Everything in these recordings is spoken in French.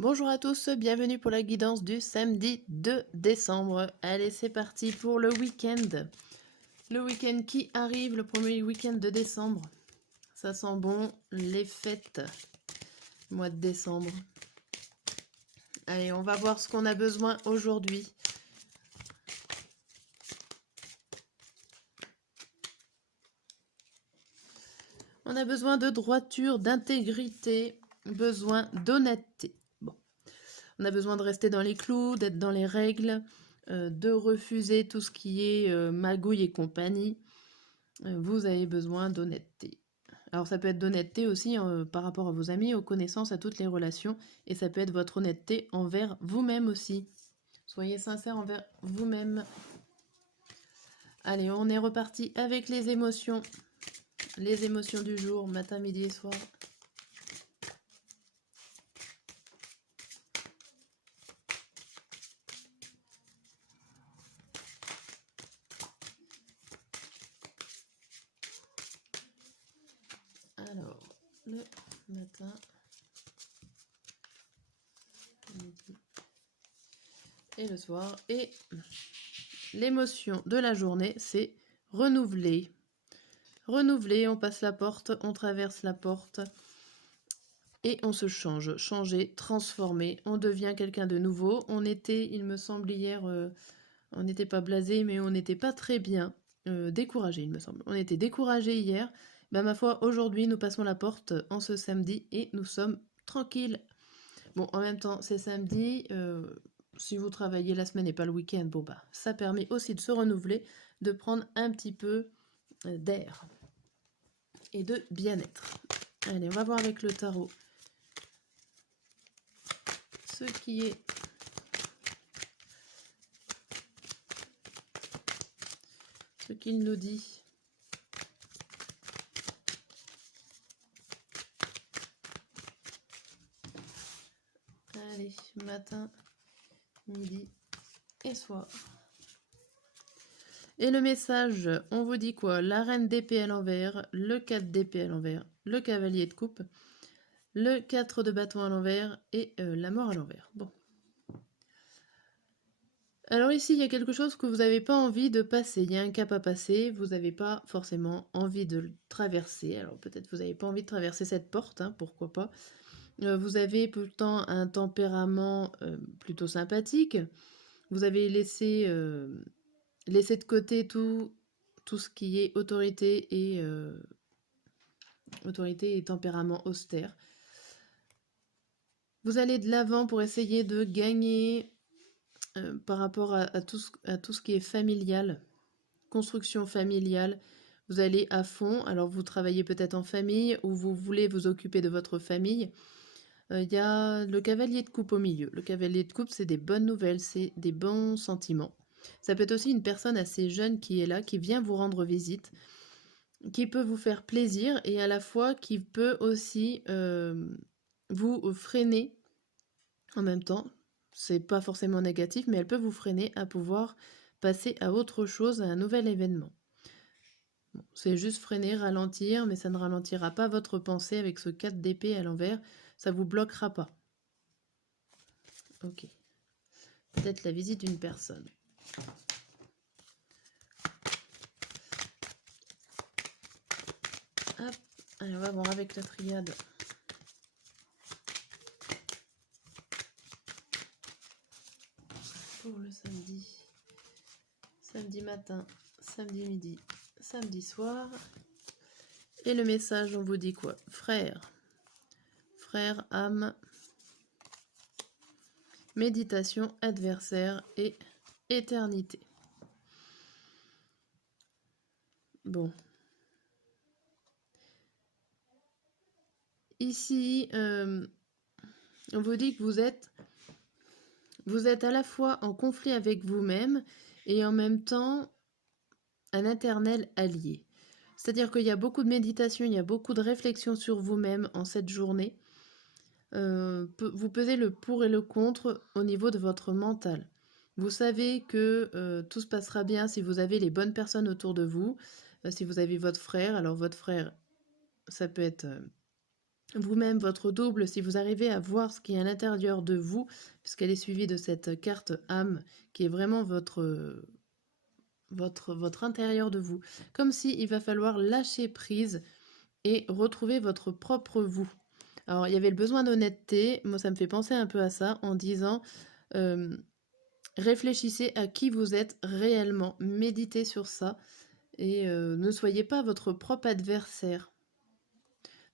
Bonjour à tous, bienvenue pour la guidance du samedi 2 décembre. Allez, c'est parti pour le week-end. Le week-end qui arrive, le premier week-end de décembre. Ça sent bon, les fêtes, mois de décembre. Allez, on va voir ce qu'on a besoin aujourd'hui. On a besoin de droiture, d'intégrité, besoin d'honnêteté. Bon, on a besoin de rester dans les clous, d'être dans les règles, de refuser tout ce qui est magouille et compagnie. Vous avez besoin d'honnêteté. Alors ça peut être d'honnêteté aussi par rapport à vos amis, aux connaissances, à toutes les relations. Et ça peut être votre honnêteté envers vous-même aussi. Soyez sincère envers vous-même. Allez, on est reparti avec les émotions. Les émotions du jour, matin, midi et soir. Alors, le matin, midi et le soir. Et l'émotion de la journée, c'est renouveler. Renouveler, on passe la porte, on traverse la porte et on se change. Changer, transformer, on devient quelqu'un de nouveau. On était, il me semble hier, on n'était pas blasé, mais on n'était pas très bien. Découragé, il me semble. On était découragé hier. Ben, ma foi, aujourd'hui, nous passons la porte en ce samedi et nous sommes tranquilles. Bon, en même temps, c'est samedi. Si vous travaillez la semaine et pas le week-end, bon, bah, ça permet aussi de se renouveler, de prendre un petit peu d'air et de bien-être. Allez, on va voir avec le tarot ce qui est ce qu'il nous dit. Allez, matin, midi et soir. Et le message, on vous dit quoi? La reine d'épée à l'envers, le 4 d'épée à l'envers, le cavalier de coupe, le 4 de bâton à l'envers et la mort à l'envers. Bon. Alors ici, il y a quelque chose que vous n'avez pas envie de passer. Il y a un cap à passer, vous n'avez pas forcément envie de le traverser. Alors peut-être vous n'avez pas envie de traverser cette porte, hein, pourquoi pas. Vous avez pourtant un tempérament plutôt sympathique. Vous avez laissé de côté tout ce qui est autorité et tempérament austère. Vous allez de l'avant pour essayer de gagner par rapport à tout ce qui est familial, construction familiale. Vous allez à fond, alors vous travaillez peut-être en famille ou vous voulez vous occuper de votre famille. Il y a le cavalier de coupe au milieu. Le cavalier de coupe, c'est des bonnes nouvelles, c'est des bons sentiments. Ça peut être aussi une personne assez jeune qui est là, qui vient vous rendre visite, qui peut vous faire plaisir et à la fois qui peut aussi vous freiner en même temps. C'est pas forcément négatif, mais elle peut vous freiner à pouvoir passer à autre chose, à un nouvel événement. Bon, c'est juste freiner, ralentir, mais ça ne ralentira pas votre pensée avec ce 4 d'épée à l'envers. Ça vous bloquera pas. Ok. Peut-être la visite d'une personne. Hop. Allez, on va voir avec la triade. Pour le samedi. Samedi matin, samedi midi, samedi soir. Et le message, on vous dit quoi? Frère. Frère, âme. Méditation, adversaire et éternité. Bon. Ici, on vous dit que vous êtes à la fois en conflit avec vous-même et en même temps un éternel allié. C'est-à-dire qu'il y a beaucoup de méditation, il y a beaucoup de réflexion sur vous-même en cette journée. Vous pesez le pour et le contre au niveau de votre mental. Vous savez que tout se passera bien si vous avez les bonnes personnes autour de vous. Si vous avez votre frère, alors votre frère, ça peut être vous-même, votre double, si vous arrivez à voir ce qui est à l'intérieur de vous, puisqu'elle est suivie de cette carte âme, qui est vraiment votre intérieur de vous. Comme si il va falloir lâcher prise et retrouver votre propre vous. Alors, il y avait le besoin d'honnêteté. Moi, ça me fait penser un peu à ça en disant réfléchissez à qui vous êtes réellement. Méditez sur ça et ne soyez pas votre propre adversaire.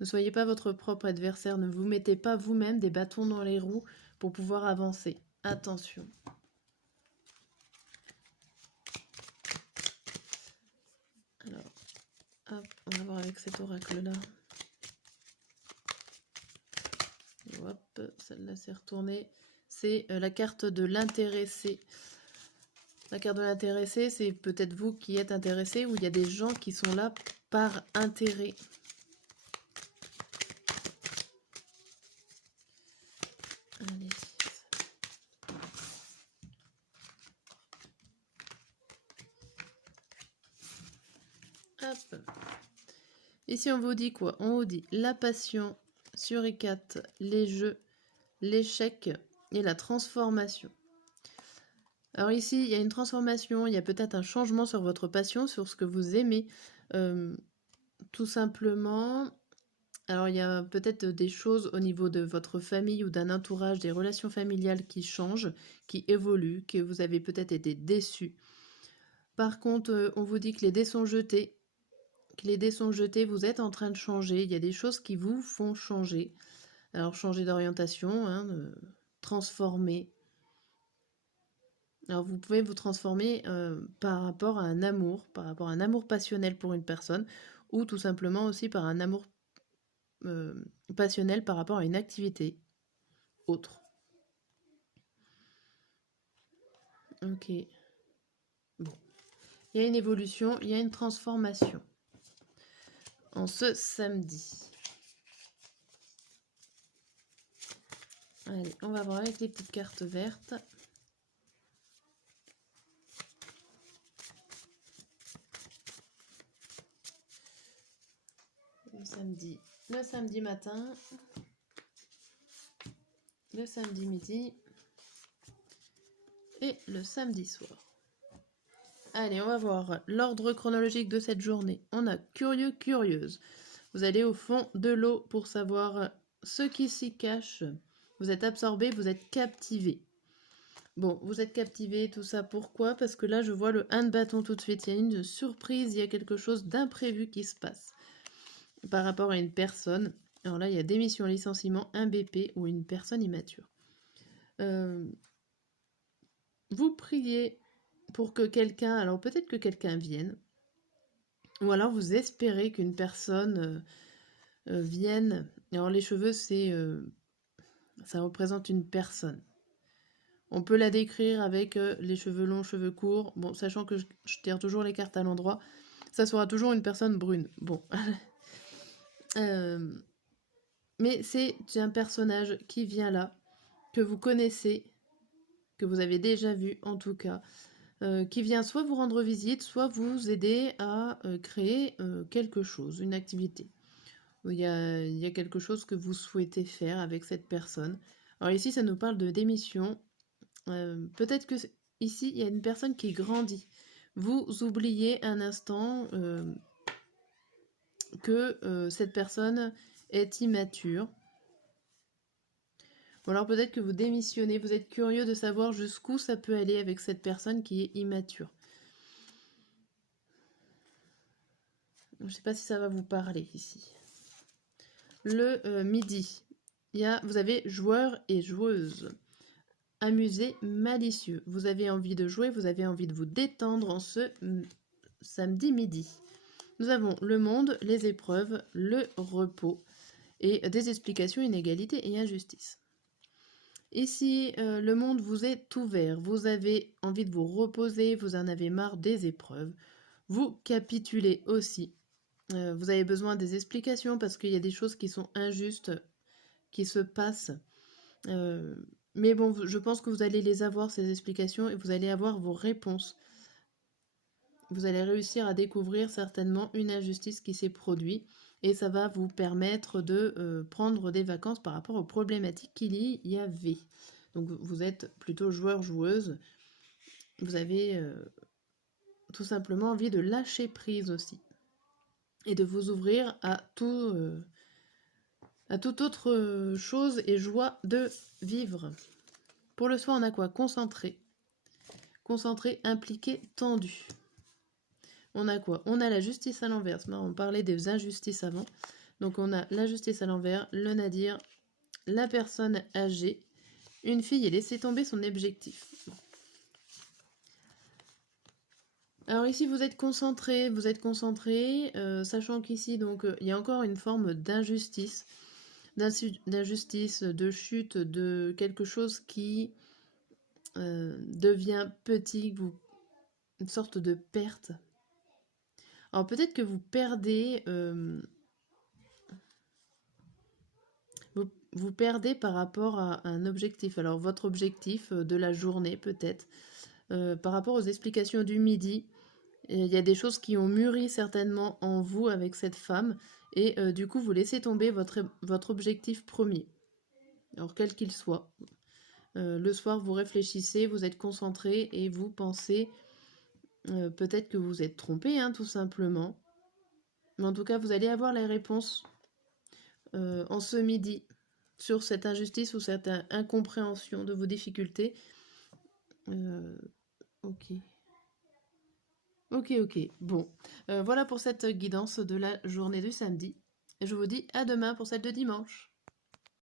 Ne soyez pas votre propre adversaire. Ne vous mettez pas vous-même des bâtons dans les roues pour pouvoir avancer. Attention. Alors, hop, on va voir avec cet oracle-là. Hop, celle-là s'est retournée. C'est la carte de l'intéressé. La carte de l'intéressé, c'est peut-être vous qui êtes intéressé ou il y a des gens qui sont là par intérêt. Allez. Hop. Ici, on vous dit quoi? On vous dit la passion, suricate, les jeux, l'échec et la transformation. Alors ici, il y a une transformation, il y a peut-être un changement sur votre passion, sur ce que vous aimez. Tout simplement, alors il y a peut-être des choses au niveau de votre famille ou d'un entourage, des relations familiales qui changent, qui évoluent, que vous avez peut-être été déçus. Par contre, on vous dit que les dés sont jetés. Que les dés sont jetés, vous êtes en train de changer. Il y a des choses qui vous font changer. Alors changer d'orientation, hein, transformer. Alors vous pouvez vous transformer par rapport à un amour passionnel pour une personne, ou tout simplement aussi par un amour passionnel par rapport à une activité autre. Ok. Bon. Il y a une évolution, il y a une transformation. En ce samedi. Allez, on va voir avec les petites cartes vertes. Le samedi matin, le samedi midi et le samedi soir. Allez, on va voir l'ordre chronologique de cette journée. On a curieux, curieuse. Vous allez au fond de l'eau pour savoir ce qui s'y cache. Vous êtes absorbé, vous êtes captivé. Bon, vous êtes captivé, tout ça, pourquoi? Parce que là, je vois le 1 de bâton tout de suite. Il y a une surprise, il y a quelque chose d'imprévu qui se passe par rapport à une personne. Alors là, il y a démission, licenciement, un BP ou une personne immature. Vous priez pour que quelqu'un, alors peut-être que quelqu'un vienne, ou alors vous espérez qu'une personne vienne. Alors les cheveux, ça représente une personne. On peut la décrire avec les cheveux longs, cheveux courts. Bon, sachant que je tire toujours les cartes à l'endroit, ça sera toujours une personne brune. Bon. Mais c'est un personnage qui vient là, que vous connaissez, que vous avez déjà vu en tout cas, qui vient soit vous rendre visite, soit vous aider à créer quelque chose, une activité. Il y a quelque chose que vous souhaitez faire avec cette personne. Alors ici, ça nous parle de démission. Peut-être que ici, il y a une personne qui grandit. Vous oubliez un instant que cette personne est immature. Ou alors peut-être que vous démissionnez, vous êtes curieux de savoir jusqu'où ça peut aller avec cette personne qui est immature. Je ne sais pas si ça va vous parler ici. Le midi, vous avez joueurs et joueuses. Amusé, malicieux. Vous avez envie de jouer, vous avez envie de vous détendre en ce samedi midi. Nous avons le monde, les épreuves, le repos et des explications, inégalité et injustice. Ici, le monde vous est ouvert. Vous avez envie de vous reposer, vous en avez marre des épreuves. Vous capitulez aussi. Vous avez besoin des explications parce qu'il y a des choses qui sont injustes, qui se passent. Mais bon, je pense que vous allez les avoir, ces explications, et vous allez avoir vos réponses. Vous allez réussir à découvrir certainement une injustice qui s'est produite et ça va vous permettre de prendre des vacances par rapport aux problématiques qu'il y avait. Donc vous êtes plutôt joueur-joueuse, vous avez tout simplement envie de lâcher prise aussi et de vous ouvrir à toute autre chose et joie de vivre. Pour le soir, on a quoi? Concentré. Concentré, impliqué, tendu. On a quoi? On a la justice à l'envers. On parlait des injustices avant. Donc on a la justice à l'envers, le nadir, la personne âgée, une fille et laisser tomber son objectif. Alors ici vous êtes concentré, sachant qu'ici donc il y a encore une forme d'injustice, de chute, de quelque chose qui devient petit, une sorte de perte. Alors peut-être que vous perdez, vous perdez par rapport à un objectif. Alors votre objectif de la journée peut-être, par rapport aux explications du midi, il y a des choses qui ont mûri certainement en vous avec cette femme et du coup vous laissez tomber votre objectif premier, alors quel qu'il soit. Le soir vous réfléchissez, vous êtes concentré et vous pensez peut-être que vous êtes trompé, hein, tout simplement. Mais en tout cas vous allez avoir les réponses en ce midi sur cette injustice ou cette incompréhension de vos difficultés. Ok. Ok. Bon, voilà pour cette guidance de la journée du samedi. Et je vous dis à demain pour celle de dimanche.